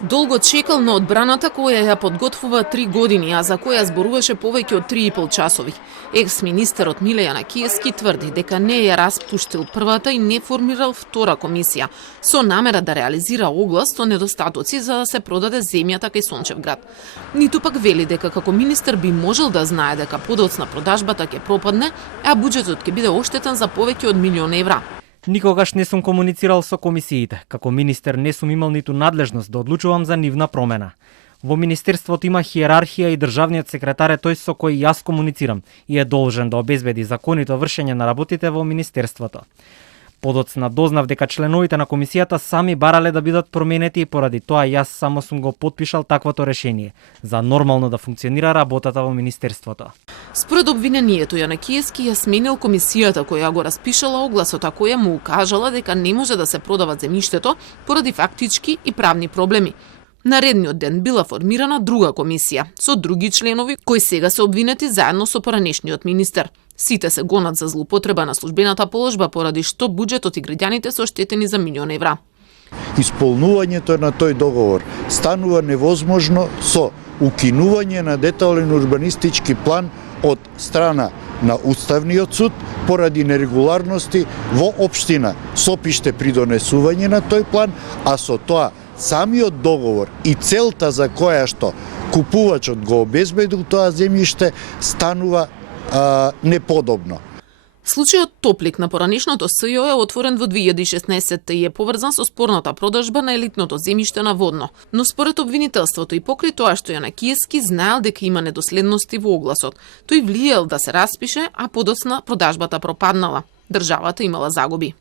Долго чекал на одбраната која ја подготвува 3 години, а за која зборуваше повеќе од 3,5 часови. Екс-министерот Миле Јанакиевски тврди дека не ја распуштил првата и не формирал втора комисија, со намера да реализира оглас со недостатоци за да се продаде земјата кај Сончевград. Ниту пак вели дека како министер би можел да знае дека подоцна продажбата ќе пропадне, а буџетот ќе биде оштетен за повеќе од милион евра. Никогаш не сум комуницирал со комисиите. Како министер не сум имал ниту надлежност да одлучувам за нивна промена. Во министерството има хиерархија и државниот секретар е тој со кој јас комуницирам и е должен да обезбеди законито вршење на работите во министерството. Подоцна дознав дека членовите на комисијата сами барале да бидат променети и поради тоа јас само сум го потпишал таквото решение за нормално да функционира работата во министерството. Според обвинението, Јанакиевски ја сменил комисијата која го распишала огласот, а која му укажала дека не може да се продава земјиштето поради фактички и правни проблеми. Наредниот ден била формирана друга комисија со други членови кои сега се обвинети заедно со поранешниот министер. Сите се гонат за злоупотреба на службената положба поради што буџетот и граѓаните се оштетени за милион евра. Исполнувањето на тој договор станува невозможно со укинување на детален урбанистички план од страна на Уставниот суд поради нерегуларности во општина Сопиште при донесување на тој план, а со тоа самиот договор и целта за која што купувачот го обезбедил тоа земјиште станува неподобно. Случајот Топлик на поранешното СЈО е отворен во 2016 и е поврзан со спорната продажба на елитното земјиште на Водно. Но според обвинителството и покрај тоа што Јанакиевски знаел дека има недоследности во огласот, тој влијал да се распише, а подоцна продажбата пропаднала. Државата имала загуби.